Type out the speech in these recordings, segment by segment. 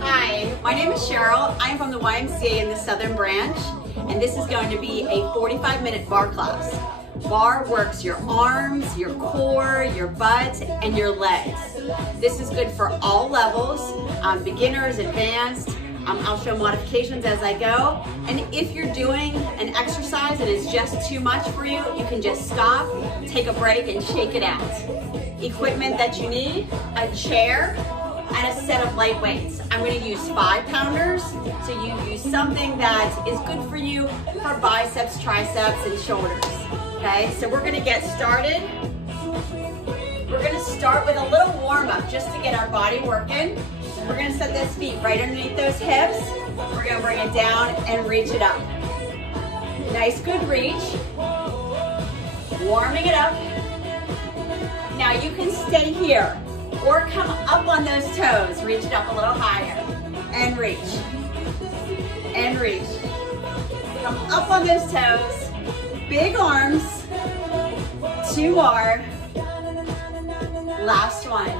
Hi, my name is Cheryl. I'm from the YMCA in the Southern Branch, and this is going to be a 45-minute bar class. Bar works your arms, your core, your butt, and your legs. This is good for all levels, beginners, advanced. I'll show modifications as I go. And if you're doing an exercise and it's just too much for you, you can just stop, take a break, and shake it out. Equipment that you need, a chair, and a set of light weights. I'm going to use 5-pounders, so you use something that is good for you for biceps, triceps, and shoulders. Okay, so we're going to get started. We're going to start with a little warm-up just to get our body working. We're going to set those feet right underneath those hips. We're going to bring it down and reach it up. Nice, good reach. Warming it up. Now you can stay here or come up on those toes. Reach it up a little higher and reach. And reach. Come up on those toes. Big arms. 2 more. Last one.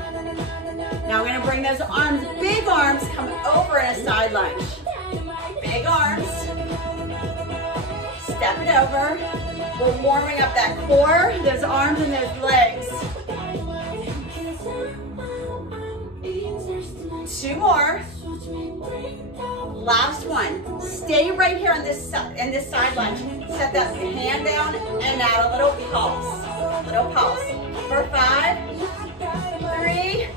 Now I'm going to bring those arms, big arms, come over in a side lunge. Big arms. Step it over. We're warming up that core, those arms and those legs. 2 more. Last one. Stay right here on this side lunge. Set that hand down and add a little pulse. Little pulse. For 5, 3,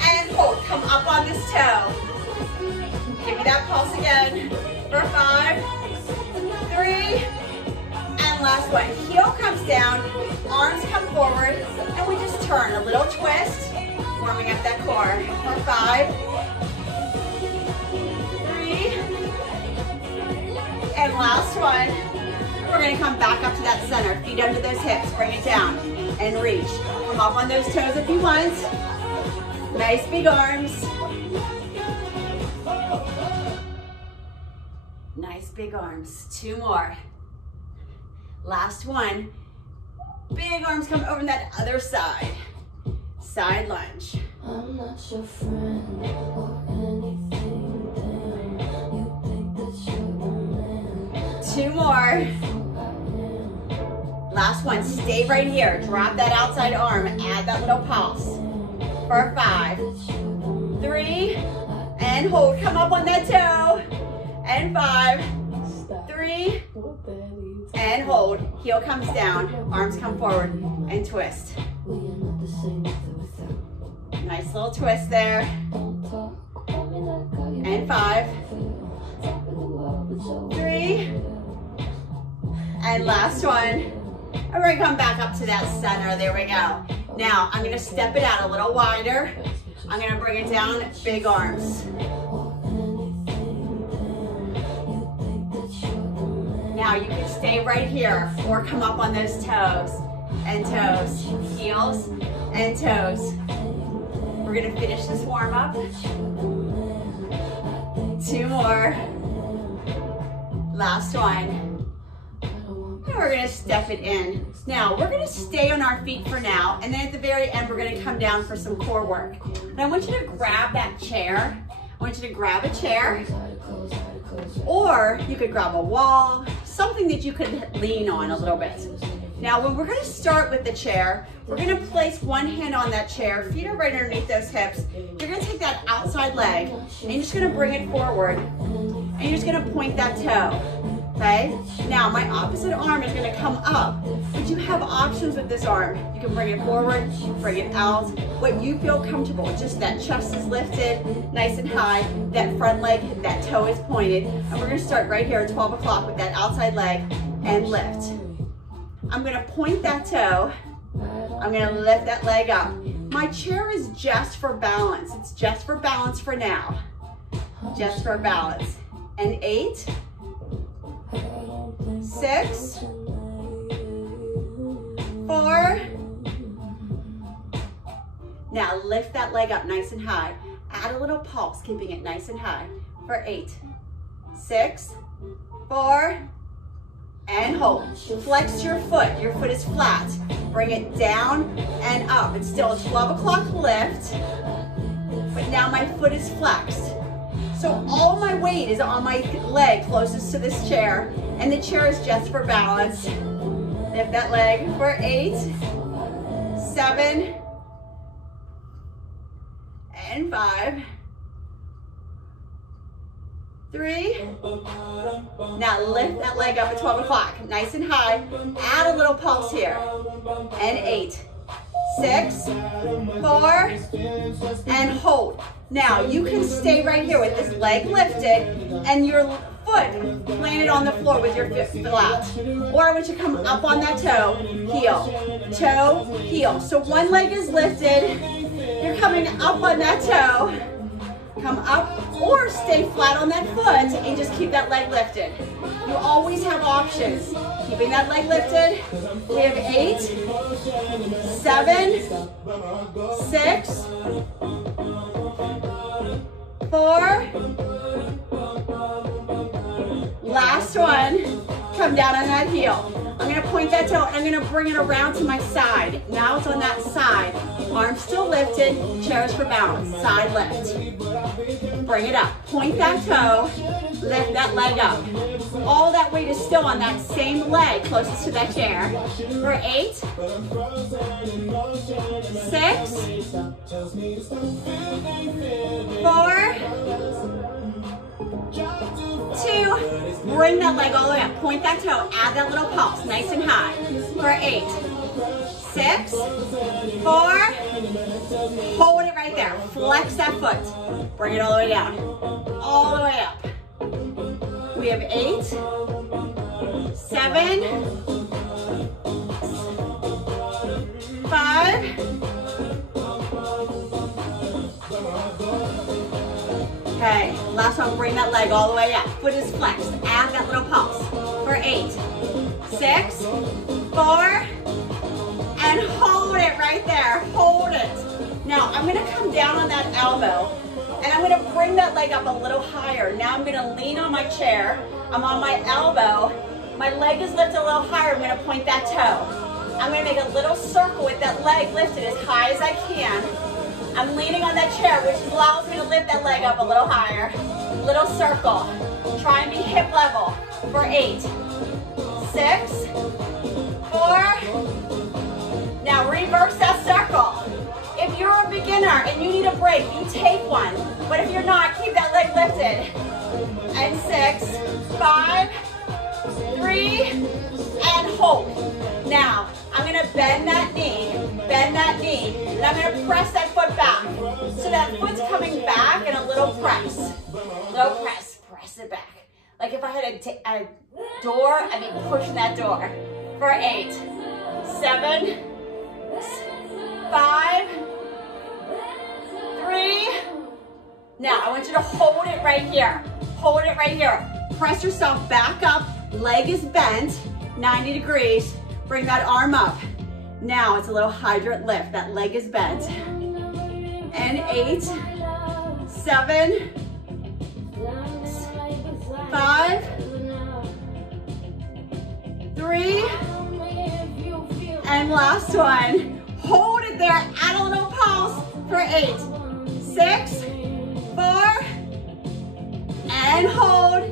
and hold. Come up on this toe. Give me that pulse again. For 5, 3, and last one. Heel comes down, arms come forward, and we just turn. A little twist, warming up that core. For 5, 3, and last one. We're going to come back up to that center. Feet under those hips. Bring it down and reach. Come up on those toes if you want. Nice big arms. Nice big arms. 2 more. Last one. Big arms come over on that other side. Side lunge. I'm not your friend or anything. Damn, you think that you're the man. 2 more. Last one. Stay right here. Drop that outside arm. Add that little pulse. For 5, 3, and hold. Come up on that toe. And 5, 3, and hold. Heel comes down, arms come forward, and twist. Nice little twist there. And 5, 3, and last one. And we're gonna come back up to that center. There we go. Now, I'm gonna step it out a little wider. I'm gonna bring it down, big arms. Now, you can stay right here or come up on those toes and toes, heels and toes. We're gonna finish this warm up. 2 more. Last one. And we're going to step it in. Now, we're going to stay on our feet for now, and then at the very end, we're going to come down for some core work. And I want you to grab that chair. I want you to grab a chair, or you could grab a wall, something that you could lean on a little bit. Now, when we're going to start with the chair, we're going to place one hand on that chair, feet are right underneath those hips. You're going to take that outside leg, and you're just going to bring it forward, and you're just going to point that toe. Okay, now my opposite arm is going to come up, but you have options with this arm. You can bring it forward, bring it out, what you feel comfortable. Just that chest is lifted, nice and high, that front leg, that toe is pointed, and we're going to start right here at 12 o'clock with that outside leg and lift. I'm going to point that toe, I'm going to lift that leg up. My chair is just for balance. It's just for balance for now. Just for balance. And 8, 6, 4. Now lift that leg up nice and high. Add a little pulse, keeping it nice and high. For 8, 6, 4, and hold. Flex your foot. Your foot is flat. Bring it down and up. It's still a 12 o'clock lift. my foot is flexed. So all my weight is on my leg closest to this chair, and the chair is just for balance. Lift that leg for 8, 7, and 5, 3. Now lift that leg up at 12 o'clock, nice and high. Add a little pulse here. And 8, 6, 4, and hold. Now you can stay right here with this leg lifted and your foot planted on the floor with your foot flat. Or I want you to come up on that toe, heel. So one leg is lifted, you're coming up on that toe, come up, or stay flat on that foot and just keep that leg lifted. You always have options. Keeping that leg lifted. We have 8, 7, 6, 4. Last one. Come down on that heel. I'm going to point that toe and I'm going to bring it around to my side. Now it's on that side. Arms still lifted, chairs for balance. Side lift. Bring it up. Point that toe, lift that leg up. All that weight is still on that same leg closest to that chair. For 8, 6, 4, 2, bring that leg all the way up. Point that toe, add that little pulse, nice and high. For 8, 6, 4, hold it right there. Flex that foot. Bring it all the way down. All the way up. We have 8, 7, 5. Okay, last one, bring that leg all the way up. Foot is flexed, add that little pulse. For 8, 6, 4, and hold it right there, hold it. Now, I'm gonna come down on that elbow, and I'm gonna bring that leg up a little higher. Now I'm gonna lean on my chair, I'm on my elbow, my leg is lifted a little higher, I'm gonna point that toe. I'm gonna make a little circle with that leg lifted as high as I can. I'm leaning on that chair, which allows me to lift that leg up a little higher. Little circle. Try and be hip level. For 8, 6, 4. Now reverse that circle. If you're a beginner and you need a break, you take one. But if you're not, keep that leg lifted. And 6, 5, 3, and hold. Now, I'm gonna bend that knee, and I'm gonna press that foot back. So that foot's coming back and a little press. Press it back. Like if I had a door, I'd be pushing that door. For 8, 7, 5, 3. Now, I want you to hold it right here. Hold it right here. Press yourself back up, leg is bent, 90 degrees. Bring that arm up. Now it's a little hydrant lift. That leg is bent. And 8, 7, 5, 3, and last one. Hold it there. Add a little pulse for 8, 6, 4, and hold,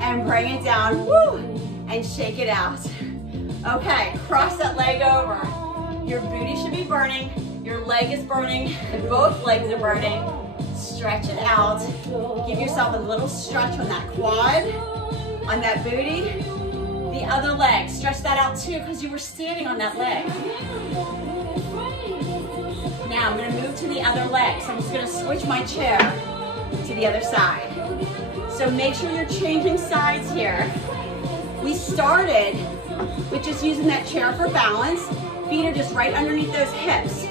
and bring it down. Woo! And shake it out. Okay, cross that leg over. Your booty should be burning, your leg is burning, and both legs are burning. Stretch it out. Give yourself a little stretch on that quad, on that booty. The other leg, stretch that out too because you were standing on that leg. Now I'm gonna move to the other leg. So I'm just gonna switch my chair to the other side. So make sure you're changing sides here. We started with just using that chair for balance. Feet are just right underneath those hips.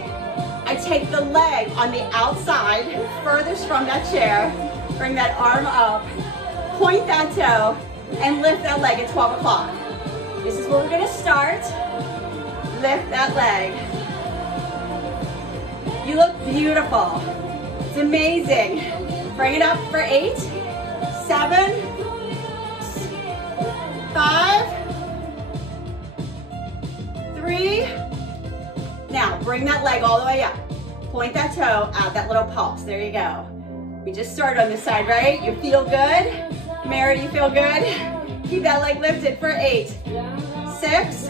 I take the leg on the outside, furthest from that chair, bring that arm up, point that toe, and lift that leg at 12 o'clock. This is where we're gonna start. Lift that leg. You look beautiful. It's amazing. Bring it up for 8, 7, 5, 3. Now bring that leg all the way up. Point that toe, add that little pulse. There you go. We just started on this side, right? You feel good? Mary, you feel good? Keep that leg lifted for 8, 6,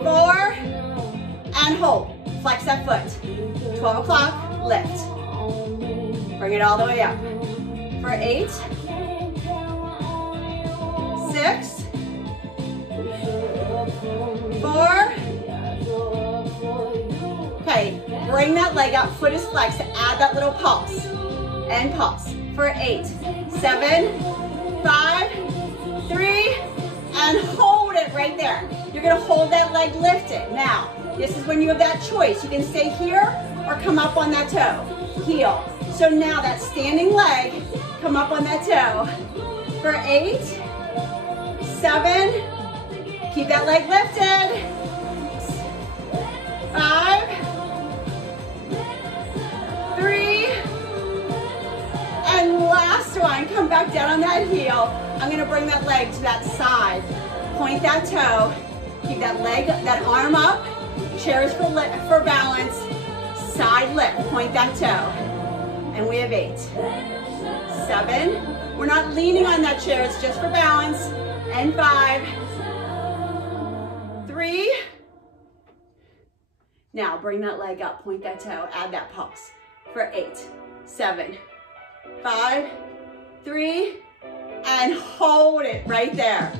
4, and hold. Flex that foot. 12 o'clock, lift. Bring it all the way up. For 8, 6, 4. Okay, bring that leg up, foot is flexed, add that little pulse. And pulse. For 8, 7, 5, 3, and hold it right there. You're gonna hold that leg lifted. Now, this is when you have that choice. You can stay here or come up on that toe. Heel. So now that standing leg, come up on that toe. For 8, 7, keep that leg lifted. 5, 3, and last one, come back down on that heel. I'm gonna bring that leg to that side. Point that toe, keep that leg, that arm up. Chairs for balance, side lift, point that toe. And we have 8, 7, we're not leaning on that chair, it's just for balance. And 5, 3, now bring that leg up, point that toe, add that pulse. For 8, 7, 5, 3, and hold it right there.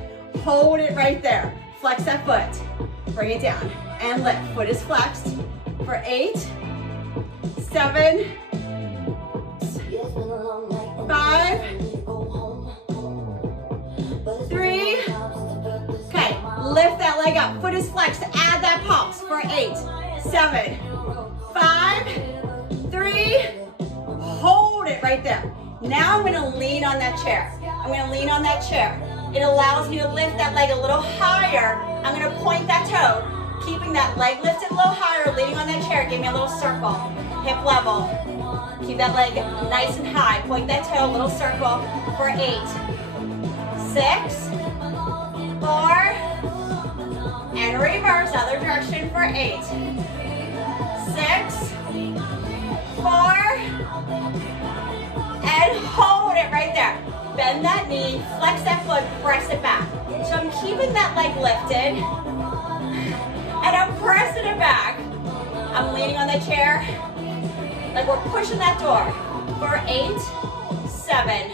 Hold it right there. Flex that foot, bring it down, and lift. Foot is flexed. For 8, 7, 5, 3, okay, lift that leg up, foot is flexed, add that pulse. For 8, 7, 5, 3, hold it right there. Now I'm gonna lean on that chair. I'm gonna lean on that chair. It allows me to lift that leg a little higher. I'm gonna point that toe, keeping that leg lifted a little higher, leaning on that chair. Give me a little circle, hip level. Keep that leg nice and high. Point that toe, a little circle. For 8, 6, 4, and reverse, other direction. For 8, 6, 4, and hold it right there. Bend that knee, flex that foot, press it back. So I'm keeping that leg lifted, and I'm pressing it back. I'm leaning on the chair, like we're pushing that door. For 8, 7,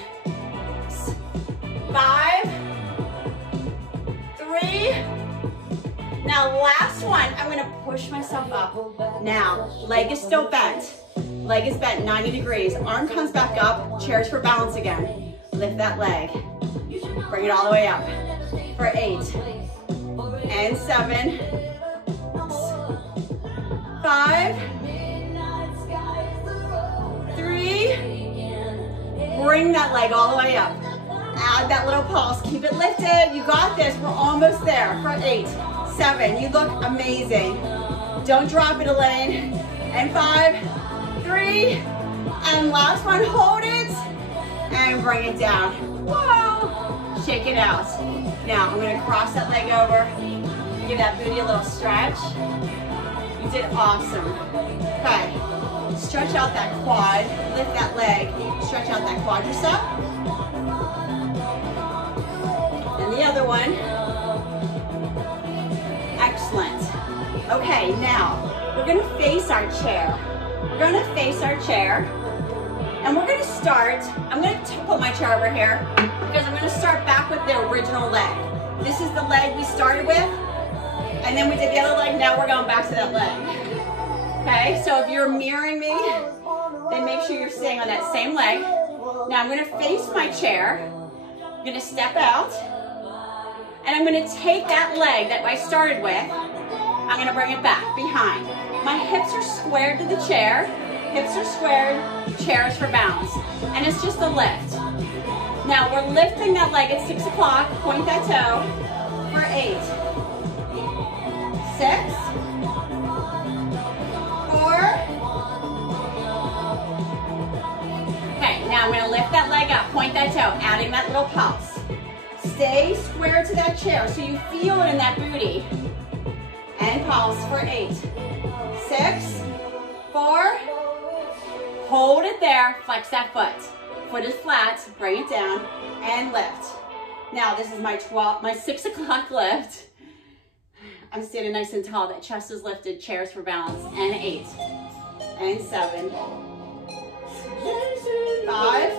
5, 3. Now last one, I'm gonna push myself up. Now, leg is still bent. Leg is bent 90 degrees. Arm comes back up, chairs for balance again. Lift that leg. Bring it all the way up. For 8, and 7, 5, 3. Bring that leg all the way up. Add that little pulse. Keep it lifted. You got this. We're almost there. For 8, 7. You look amazing. Don't drop it, Elaine. And 5, 3. And last one. Hold it. And bring it down. Whoa. Shake it out. Now, I'm going to cross that leg over. Give that booty a little stretch. You did awesome. Okay. Stretch out that quad. Lift that leg. Stretch out that quadricep. And the other one. Excellent. Okay, now we're going to face our chair. We're going to face our chair. And we're going to start, I'm going to put my chair over here because I'm going to start back with the original leg. This is the leg we started with, and then we did the other leg, now we're going back to that leg. Okay, so if you're mirroring me, then make sure you're staying on that same leg. Now I'm going to face my chair, I'm going to step out, and I'm going to take that leg that I started with, I'm going to bring it back behind. My hips are squared to the chair. Hips are squared, chairs for balance. And it's just a lift. Now we're lifting that leg at 6 o'clock. Point that toe. For 8, 6, 4. Okay, now I'm going to lift that leg up. Point that toe, adding that little pulse. Stay square to that chair so you feel it in that booty. And pulse for 8, 6, 4. Hold it there, flex that foot. Foot is flat, bring it down, and lift. Now this is my 6 o'clock lift. I'm standing nice and tall, that chest is lifted, chairs for balance, and 8, and 7, 5,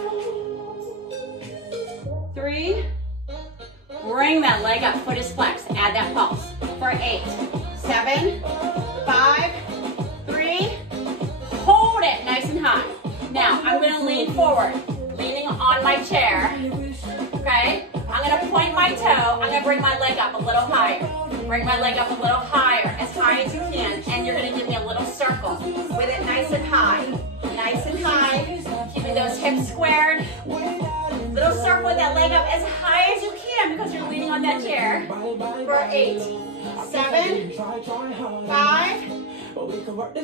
3, bring that leg up, foot is flexed, add that pulse, for 8, 7, 5, 3, hold it nice and high. Now, I'm gonna lean forward, leaning on my chair, okay? I'm gonna point my toe, I'm gonna bring my leg up a little higher. Bring my leg up a little higher, as high as you can, and you're gonna give me a little circle with it nice and high. Nice and high, keeping those hips squared. Little circle with that leg up as high as you can because you're leaning on that chair. For 8, 7, 5,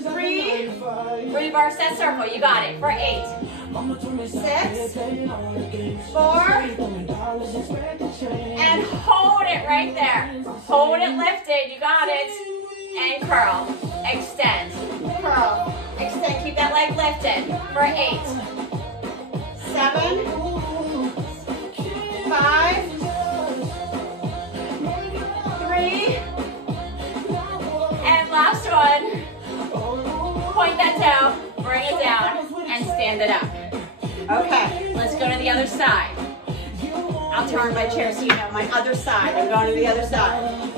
3, reverse that circle, you got it. For 8, 6, 4, and hold it right there. Hold it lifted, you got it. And curl, extend, curl, extend, keep that leg lifted. For 8, 7, 5, 3, and last one. Point that toe, bring it down, and stand it up. Okay, let's go to the other side. I'll turn my chair so you know my other side. I'm going to the other side.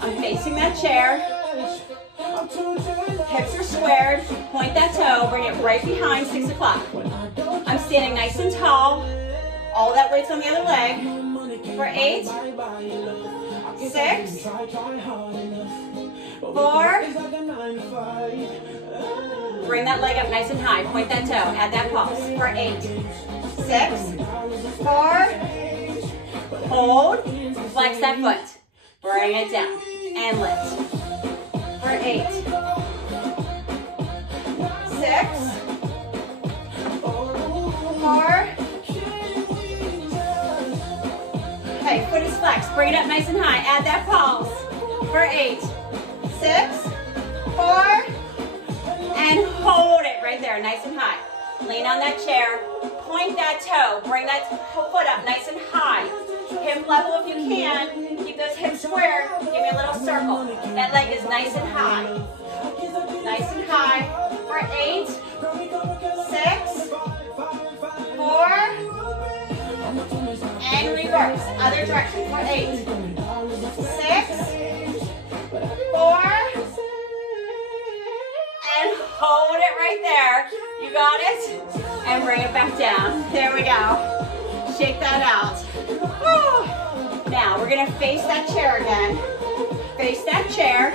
I'm facing that chair. Hips are squared. Point that toe, bring it right behind 6 o'clock. I'm standing nice and tall. All that weight's on the other leg. For 8, 6, 4, bring that leg up nice and high. Point that toe, add that pulse. For 8, 6, 4, hold, flex that foot. Bring it down and lift. For 8, 6, 4, okay, foot is flexed. Bring it up nice and high. Add that pulse. For 8, 6, 4, and hold it right there, nice and high. Lean on that chair. Point that toe. Bring that foot up nice and high. Hip level if you can. Keep those hips square. Give me a little circle. That leg is nice and high. Nice and high. For 8, 6, 4, and reverse. Other direction. For 8, 6, 4, and hold it right there. You got it? And bring it back down. There we go. Shake that out. Woo. Now we're gonna face that chair again. Face that chair.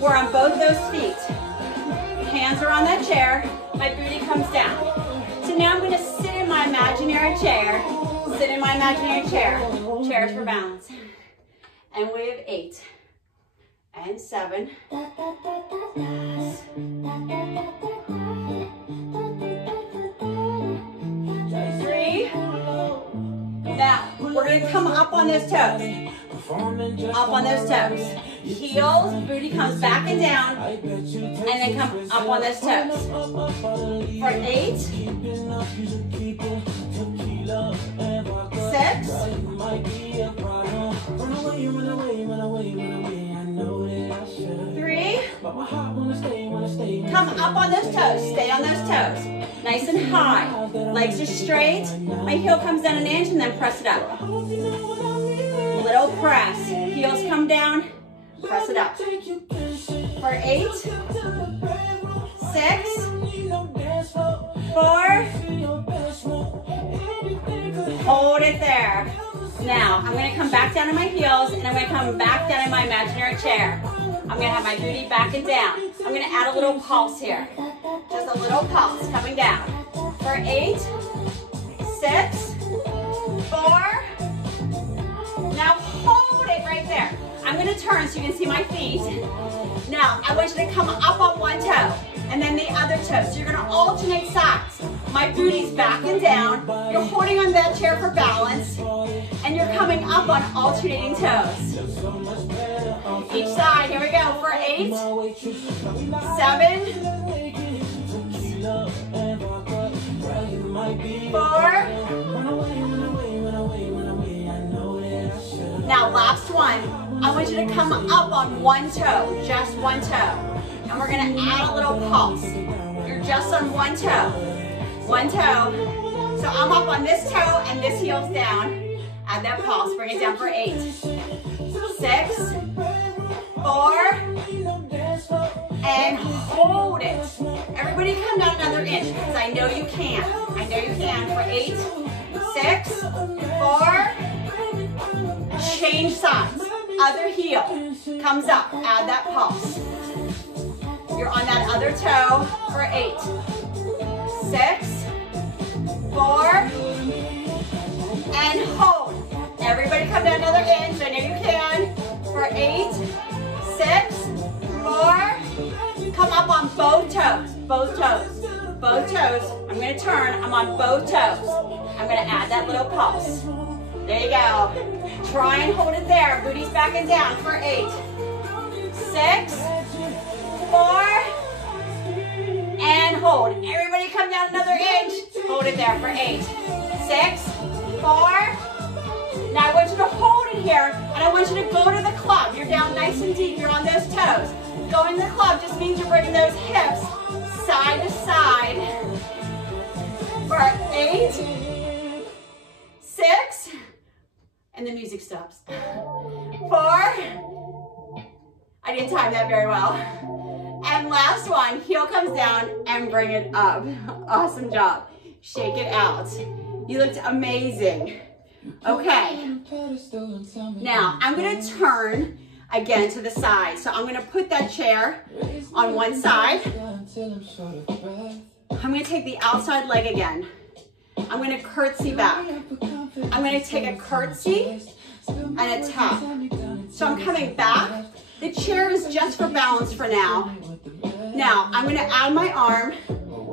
We're on both those feet. Hands are on that chair. My booty comes down. So now I'm gonna sit in my imaginary chair. Sit in my imaginary chair. Chairs for balance. And we have 8. And 7. 3. Now, we're going to come up on those toes. Up on those toes. Heels, booty comes back and down. And then come up on those toes. For 8. 6. 3. Come up on those toes. Stay on those toes. Nice and high. Legs are straight. My heel comes down an inch and then press it up. Little press. Heels come down. Press it up. For 8. 6. 4. Hold it there. Now, I'm going to come back down to my heels and I'm going to come back down in my imaginary chair. I'm going to have my booty back and down. I'm going to add a little pulse here. Just a little pulse coming down. For 8, 6, 4. Now hold it right there. I'm going to turn so you can see my feet. Now, I want you to come up on one toe and then the other toe. So you're going to alternate sides. My booty's back and down. You're holding on that chair for balance. And you're coming up on alternating toes. Each side, here we go. For 8, 7, 4. Now last one. I want you to come up on one toe, just one toe. And we're gonna add a little pulse. You're just on one toe. One toe. So I'm up on this toe and this heel's down. Add that pulse, bring it down for 8. 6, 4, and hold it. Everybody come down another inch, because I know you can. I know you can for 8, 6, 4, change sides. Other heel comes up, add that pulse. You're on that other toe for 8, 6, 4, and hold. Everybody come down another inch, I know you can, for 8, 6, 4, come up on both toes, both toes, both toes. I'm gonna turn, I'm on both toes. I'm gonna add that little pulse. There you go. Try and hold it there, booty's back and down for 8, 6, 4, and hold. Everybody come down another inch. Hold it there for 8, 6, 4. Now I want you to hold it here, and I want you to go to the club. You're down nice and deep. You're on those toes. Going to the club just means you're bringing those hips side to side for 8, 6, and the music stops. 4. I didn't time that very well. And last one, heel comes down and bring it up. Awesome job. Shake it out. You looked amazing. Okay. Now, I'm gonna turn again to the side. So I'm gonna put that chair on one side. I'm gonna take the outside leg again. I'm gonna curtsy back. I'm gonna take a curtsy and a tap. So I'm coming back. The chair is just for balance for now. Now, I'm gonna add my arm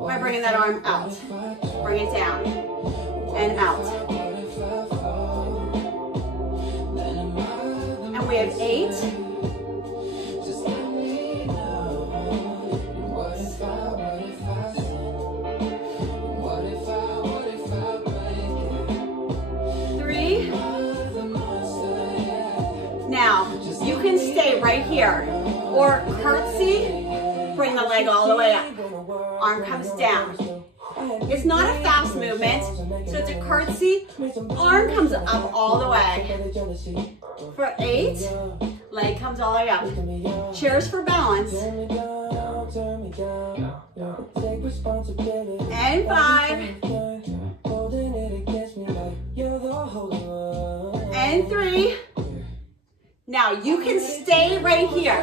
by bringing that arm out. Bring it down and out. And we have 8. 3. Now, you can stay right here or curtsy, bring the leg all the way up. Arm comes down. It's not a fast movement, so it's a curtsy. Arm comes up all the way. For 8, leg comes all the way up. Chairs for balance. And 5. And 3. Now you can stay right here.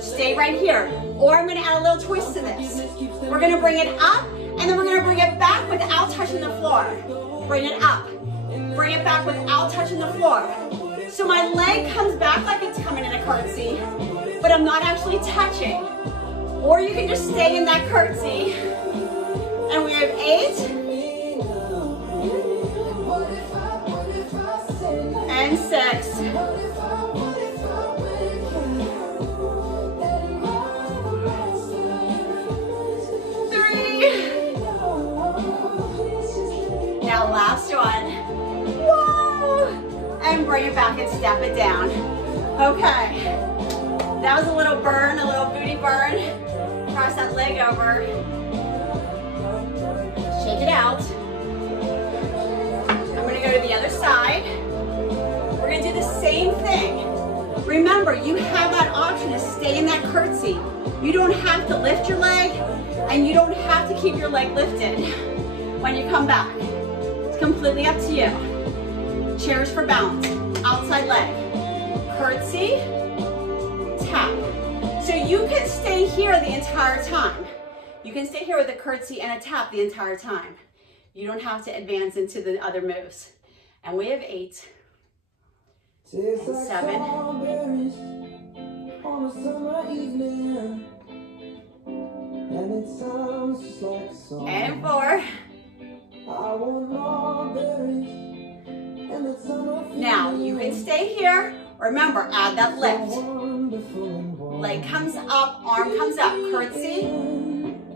Stay right here. Or I'm gonna add a little twist to this. We're gonna bring it up, and then we're gonna bring it back without touching the floor. Bring it up. Bring it back without touching the floor. So my leg comes back like it's coming in a curtsy, but I'm not actually touching. Or you can just stay in that curtsy. And we have 8. And 6. Now last one. Whoa! And bring it back and step it down. Okay. That was a little burn, a little booty burn. Cross that leg over. Shake it out. I'm gonna go to the other side. We're gonna do the same thing. Remember, you have that option to stay in that curtsy. You don't have to lift your leg, and you don't have to keep your leg lifted when you come back. It's completely up to you. Chairs for balance. Outside leg. Curtsy. Tap. So you can stay here the entire time. You can stay here with a curtsy and a tap the entire time. You don't have to advance into the other moves. And we have 8. And 7. And 4. Now, you can stay here. Remember, add that lift. Leg comes up, arm comes up. Curtsy,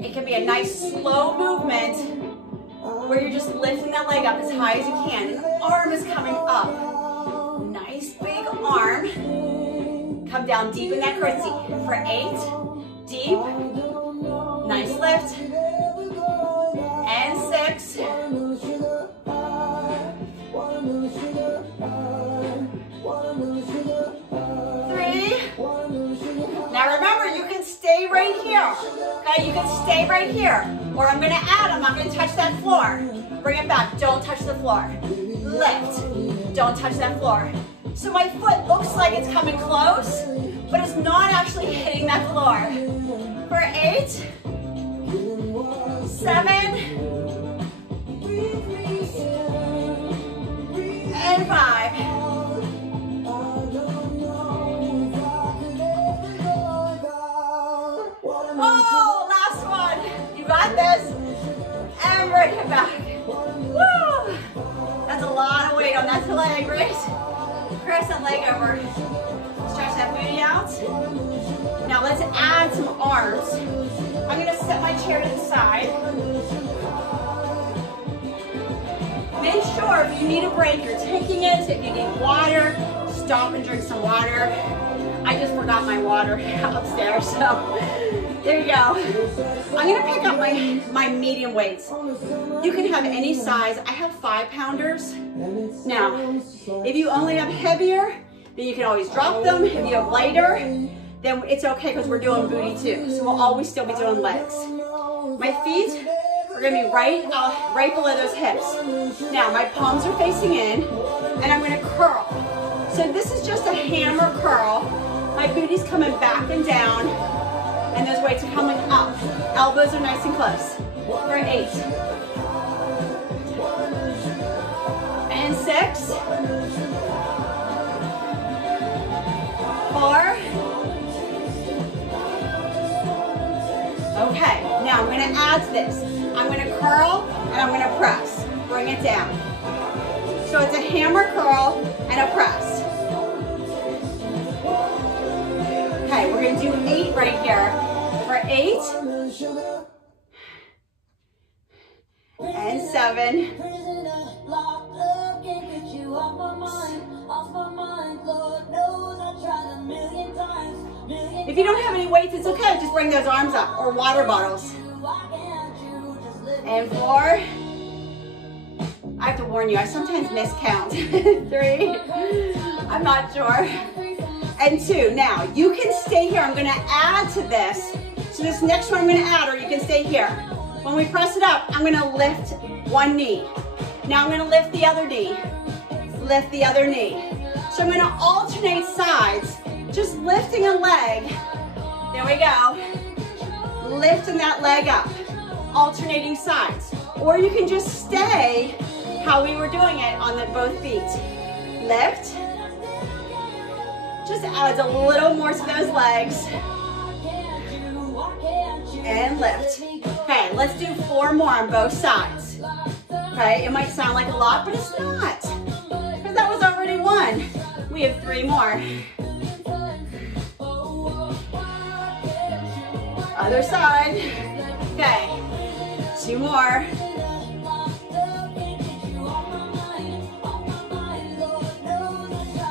It can be a nice slow movement where you're just lifting that leg up as high as you can. And the arm is coming up. Nice big arm. Come down deep in that curtsy. For 8, deep. Nice lift. And 6. 3. Now remember, you can stay right here. Okay, you can stay right here. Or I'm gonna add, I'm not gonna touch that floor. Bring it back, don't touch the floor. Lift, don't touch that floor. So my foot looks like it's coming close, but it's not actually hitting that floor. For 8, 7, and 5. Oh, last one. You got this. And bring it back. Woo! That's a lot of weight on that leg, right? Press that leg over. Stretch that booty out. Now let's add some arms. I'm gonna set my chair to the side. Make sure if you need a break, you're taking it. If you need water, stop and drink some water. I just forgot my water upstairs, so there you go. I'm gonna pick up my medium weights. You can have any size. I have 5-pounders. Now, if you only have heavier, then you can always drop them. If you have lighter, then it's okay because we're doing booty too. So we'll always still be doing legs. My feet are gonna be right below those hips. Now, my palms are facing in, and I'm gonna curl. So this is just a hammer curl. My booty's coming back and down, and those weights are coming up. Elbows are nice and close. For 8. And 6. 4. Okay, now I'm gonna add to this. I'm gonna curl and I'm gonna press. Bring it down. So it's a hammer curl and a press. Okay, we're gonna do 8 right here. For 8. And 7. If you don't have any weights, it's okay. Just bring those arms up, or water bottles. And 4. I have to warn you, I sometimes miscount. 3. I'm not sure. And 2. Now, you can stay here. I'm gonna add to this. So this next one I'm gonna add, or you can stay here. When we press it up, I'm gonna lift one knee. Now I'm gonna lift the other knee. Lift the other knee. So I'm gonna alternate sides, just lifting a leg. There we go. Lifting that leg up. Alternating sides. Or you can just stay how we were doing it on both feet. Lift. Just adds a little more to those legs. And lift. Okay, let's do 4 more on both sides. Okay, it might sound like a lot, but it's not. Because that was already 1. We have 3 more. Other side. Okay, 2 more.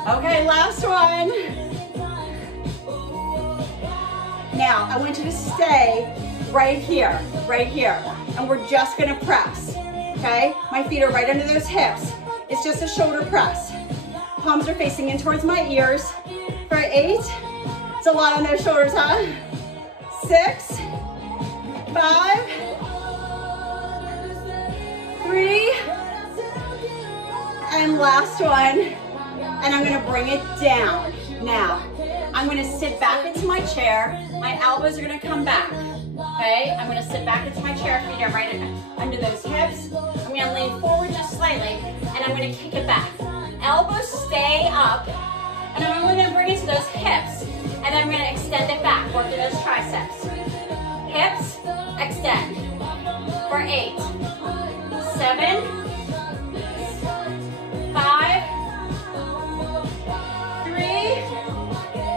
Okay, last one. Now, I want you to stay right here, and we're just gonna press, okay? My feet are right under those hips. It's just a shoulder press. Palms are facing in towards my ears. For 8, it's a lot on those shoulders, huh? 6, 5, 3, and last one. And I'm gonna bring it down. Now, I'm gonna sit back into my chair. My elbows are gonna come back, okay? I'm gonna sit back into my chair, feet are right under those hips. I'm gonna lean forward just slightly, and I'm gonna kick it back. Elbows stay up, and I'm gonna bring it to those hips, and I'm gonna extend it back, working those triceps. Hips, extend. For 8, 7, 5, 3.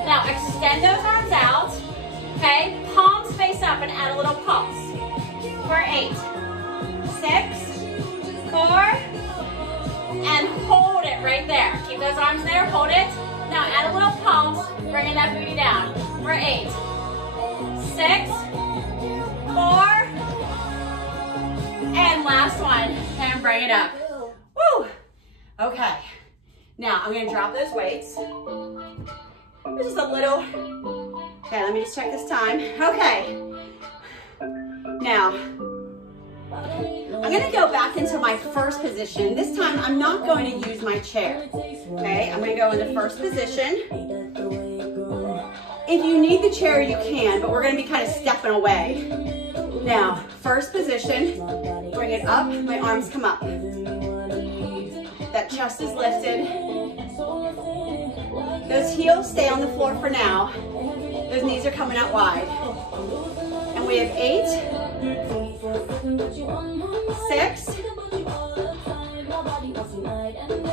Now extend those arms out, okay? Palms face up and add a little pulse. Keep those arms there, hold it. Now add a little pulse, bringing that booty down. For 8, 6, 4, and last one, and bring it up. Woo! Okay, now I'm gonna drop those weights. Just a little, okay, let me just check this time. Okay, now, I'm gonna go back into my first position. This time, I'm not going to use my chair, okay? I'm gonna go in the first position. If you need the chair, you can, but we're gonna be kind of stepping away. Now, first position, bring it up, my arms come up. That chest is lifted. Those heels stay on the floor for now. Those knees are coming out wide. And we have 8, 6,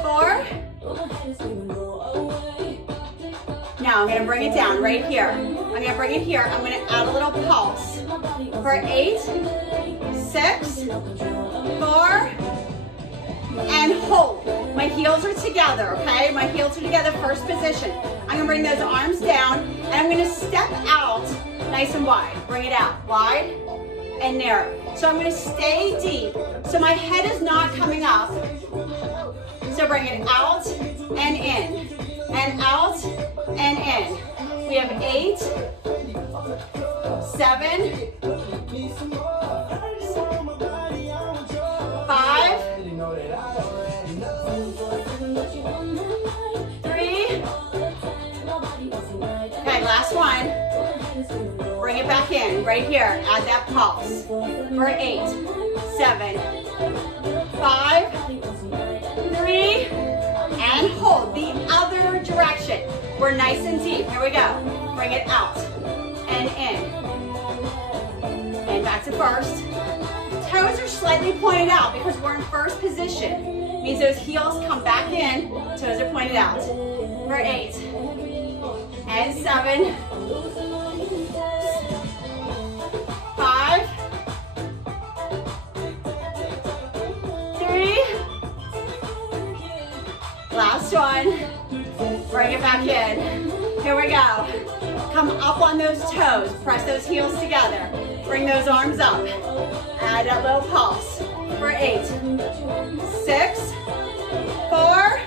4. Now I'm gonna bring it down right here. I'm gonna bring it here. I'm gonna add a little pulse. For 8, 6, 4, and hold. My heels are together, okay? My heels are together, first position. I'm gonna bring those arms down, and I'm gonna step out nice and wide. Bring it out, wide and narrow. So I'm gonna stay deep. So my head is not coming up. So bring it out and in, and out and in. We have 8, 7, 5, 3. Okay, last one. Bring it back in, right here. Add that pulse. For 8, 7, 5, 3, and hold. The other direction. We're nice and deep. Here we go. Bring it out and in. And back to first. Toes are slightly pointed out because we're in first position. Means those heels come back in, toes are pointed out. For 8, and 7, 5, 3, last one. Bring it back in. Here we go. Come up on those toes. Press those heels together. Bring those arms up. Add that little pulse. For 8, 6, 4.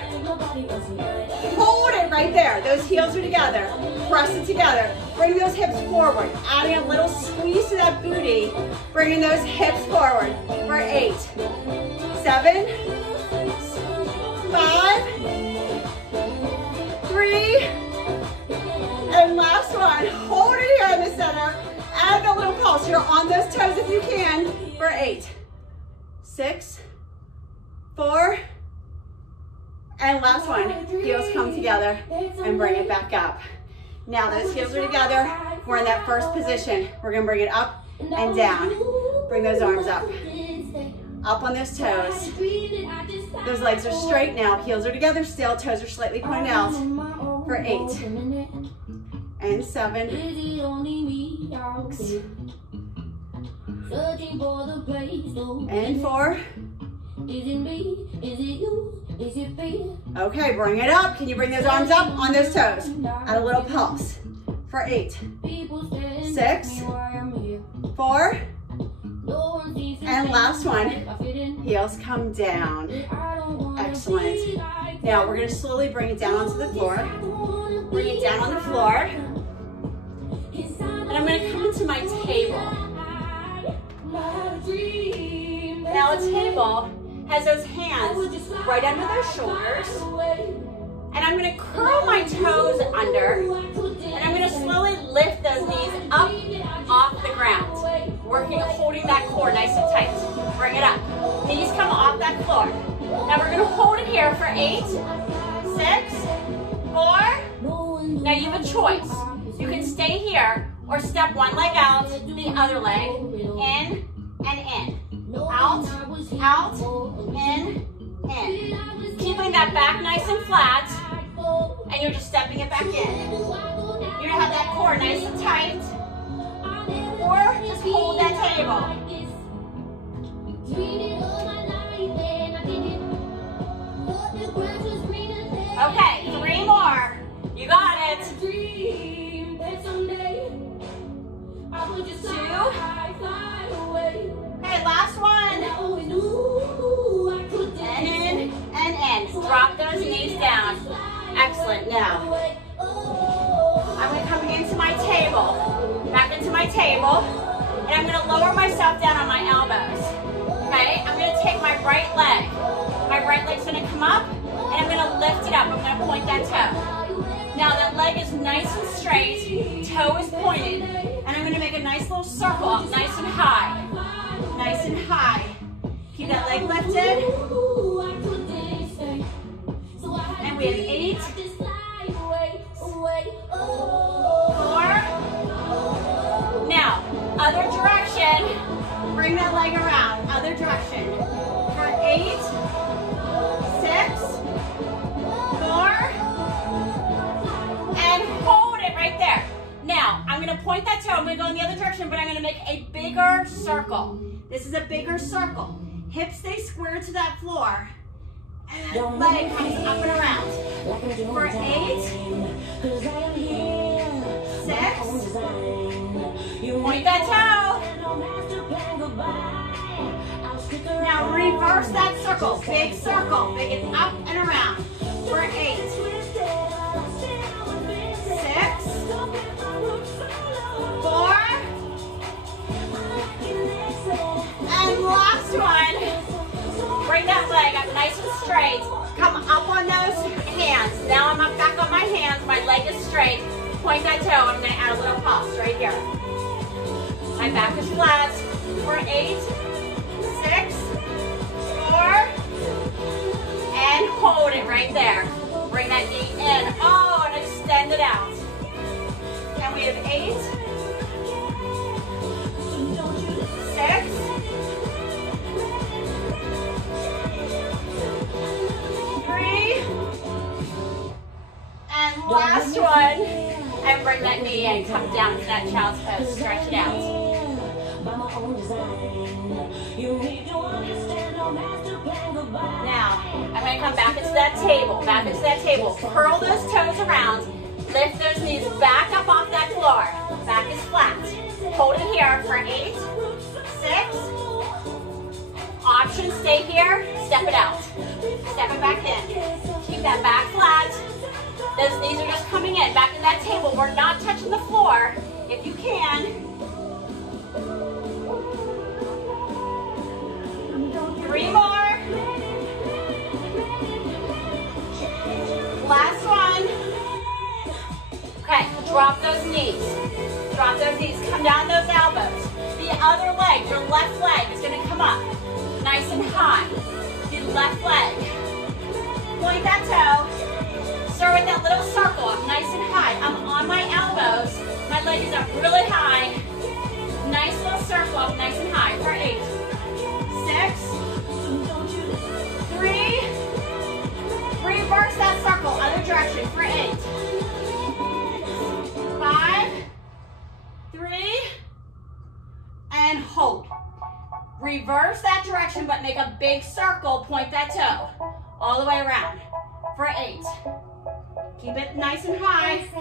Hold it right there. Those heels are together. Press it together. Bring those hips forward. Adding a little squeeze to that booty. Bringing those hips forward. For 8, 7, 5, 3, and last one. Hold it here in the center. Add a little pulse. You're on those toes if you can. For 8, 6, 4, and last one. Heels come together and bring it back up. Now those heels are together. We're in that first position. We're gonna bring it up and down. Bring those arms up. Up on those toes. Those legs are straight now. Heels are together still. Toes are slightly pointed out. For 8, and 7, and 4. Okay, bring it up. Can you bring those arms up on those toes? Add a little pulse. For 8, 6, 4, and last one. Heels come down. Excellent. Now we're going to slowly bring it down onto the floor. Bring it down on the floor. And I'm going to come into my table. Now a table has those hands right under those shoulders. And I'm going to curl my toes under. And I'm going to slowly lift those knees up off the ground. Working, holding that core nice and tight. Bring it up. Knees come off that floor. Now we're going to hold it here for 8, 6, 4. Now you have a choice. You can stay here or step one leg out, the other leg, in and in. Out, out, in. Keeping that back nice and flat, and you're just stepping it back in. You're gonna have that core nice and tight, or just hold that table. Okay, right leg. My right leg's gonna come up, and I'm gonna lift it up. I'm gonna point that toe. Now that leg is nice and straight, toe is pointed, and I'm gonna make a nice little circle up, nice and high. Nice and high. Keep that leg lifted. And we have 8, 4. Now, other direction. Bring that leg around, other direction. For 8, 6, 4, and hold it right there. Now, I'm gonna point that toe, I'm gonna go in the other direction, but I'm gonna make a bigger circle. This is a bigger circle. Hips stay square to that floor. And leg comes up and around. For 8, 6, point that toe. Now reverse that circle. Big circle. Make it up and around. For 8, 6, 4, and last one. Bring that leg up nice and straight. Come up on those hands. Now I'm up back on my hands. My leg is straight. Point that toe. I'm going to add a little pulse right here. My back is flat. For 8, 6, 4, and hold it right there. Bring that knee in. Oh, and extend it out. And we have 8, 6, 3, and last one. And bring that knee in. Come down to that child's pose. Stretch it out. Now, I'm going to come back into that table. Back into that table. Curl those toes around. Lift those knees back up off that floor. Back is flat. Hold it here for 8, 6. Option, stay here. Step it out. Step it back in. Keep that back flat. Those knees are just coming in. Back in that table. We're not touching the floor. If you can. 3 more. Last one. Okay, drop those knees. Drop those knees. Come down those elbows. The other leg, your left leg, is going to come up nice and high. The left leg. Point that toe. Start with that little circle up nice and high. I'm on my elbows. My leg is up really high. Nice little circle up nice and high. For 8, 6, 3. Reverse that circle, other direction. For 8, 5, 3, and hold. Reverse that direction, but make a big circle. Point that toe all the way around. For 8. Keep it nice and high. 6, 3,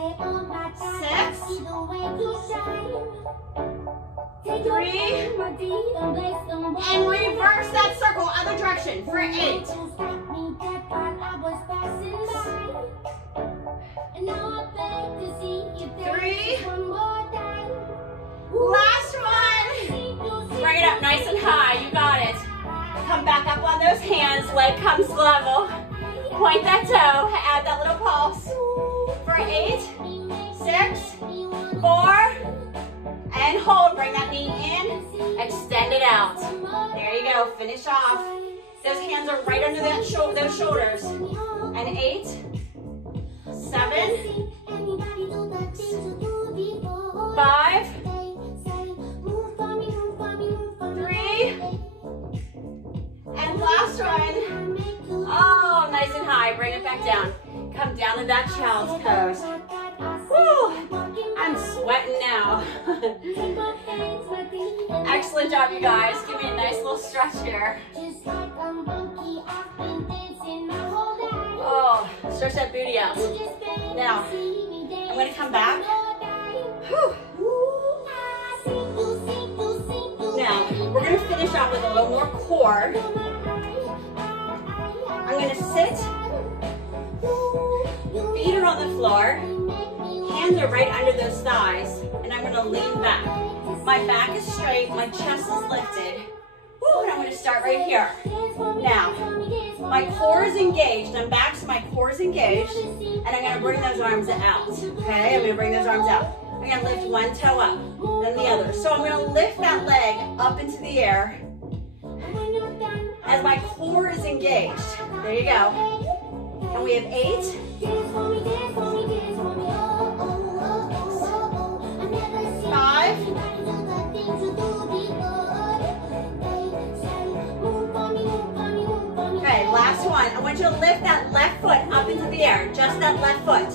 and reverse that circle, other direction. For 8. 3. Last one. Bring it up nice and high. You got it. Come back up on those hands. Leg comes level. Point that toe. Add that little pulse. For 8, 6, 4, and hold. Bring that knee in. Extend it out. There you go. Finish off. Those hands are right under that those shoulders. And 8, 7, 5, 3, and last one. Oh, nice and high. Bring it back down. Come down to that child's pose. Woo! I'm sweating now. Excellent job, you guys. Give me a nice little stretch here. Oh, stretch that booty out. Now, I'm going to come back. Whew. Now, we're going to finish off with a little more core. I'm going to sit. Feet are on the floor. Hands are right under those thighs. And I'm going to lean back. My back is straight. My chest is lifted. Woo, and I'm going to start right here. Now, my core is engaged. I'm back, so my core is engaged. And I'm going to bring those arms out. Okay, I'm going to bring those arms out. I'm going to lift one toe up, then the other. So I'm going to lift that leg up into the air as my core is engaged. There you go. And we have 8. 5. Okay, last one. I want you to lift that left foot up into the air. Just that left foot.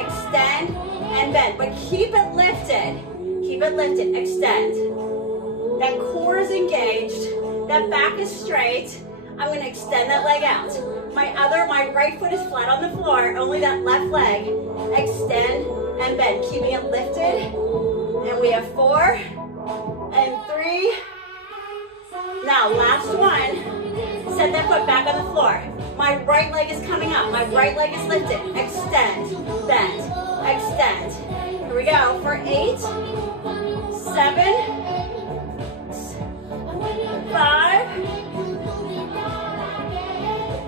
Extend and bend, but keep it lifted. Keep it lifted. Extend. That core is engaged. That back is straight. I'm going to extend that leg out. My right foot is flat on the floor. Only that left leg. Extend and bend, keeping it lifted. And we have 4 and 3. Now, last one. Set that foot back on the floor. My right leg is coming up. My right leg is lifted. Extend, bend, extend. Here we go for 8, 7, 5,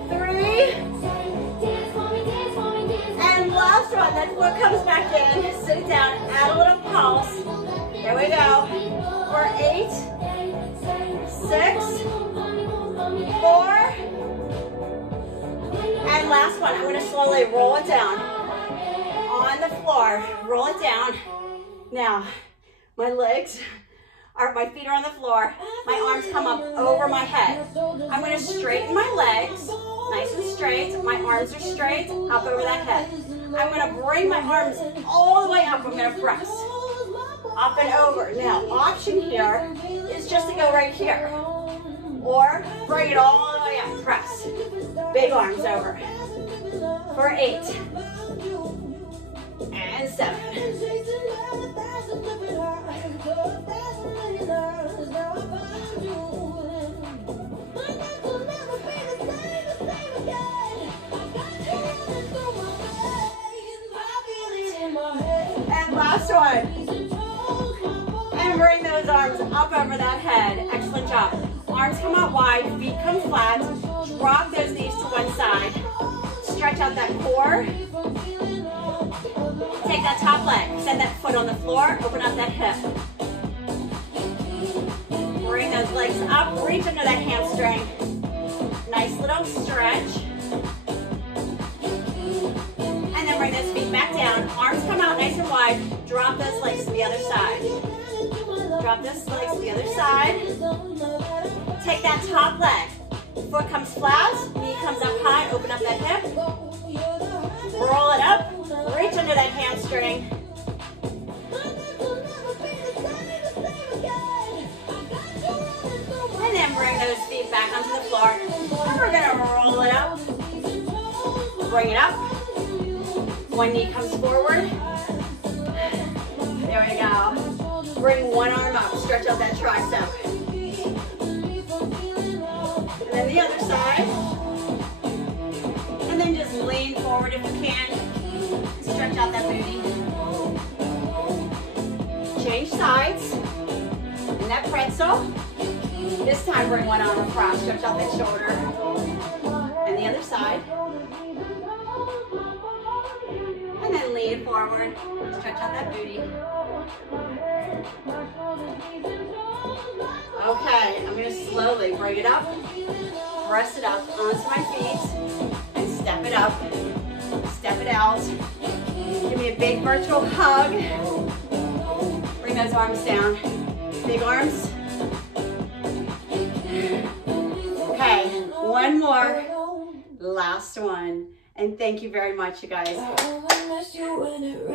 3, and last one. That foot comes back in. Sit it down. Add a little pulse. There we go. For 8, 6, 4, and last one. I'm going to slowly roll it down on the floor. Roll it down. Now, my feet are on the floor. My arms come up over my head. I'm going to straighten my legs, nice and straight. My arms are straight, up over that head. I'm going to bring my arms all the way up. I'm going to press up and over. Now, option here is just to go right here. Or bring it all the way up, press. Big arms over. For 8. And 7. And last one. And bring those arms up over that head. Excellent job. Arms come out wide, feet come flat. Drop those knees to one side. Stretch out that core. Take that top leg. Set that foot on the floor. Open up that hip. Bring those legs up. Reach under that hamstring. Nice little stretch. And then bring those feet back down. Arms come out nice and wide. Drop those legs to the other side. Drop those legs to the other side. Take that top leg. Foot comes flat, knee comes up high, open up that hip. Roll it up, reach under that hamstring. And then bring those feet back onto the floor. And we're gonna roll it up. Bring it up. One knee comes forward. There we go. Bring one arm up, stretch out that tricep. And then the other side. And then just lean forward if you can. Stretch out that booty. Change sides. And that pretzel. This time bring one arm across, stretch out that shoulder. And the other side. And then lean forward, stretch out that booty. Okay, I'm going to slowly bring it up, press it up onto my feet, and step it up, step it out. Give me a big virtual hug. Bring those arms down. Big arms. Okay, one more. Last one. And thank you very much, you guys.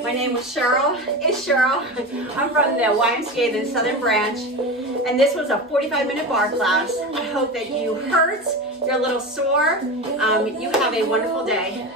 My name was Cheryl. It's Cheryl. I'm from the YMCA, the Southern Branch. And this was a 45-minute bar class. I hope that you hurt. You're a little sore. You have a wonderful day.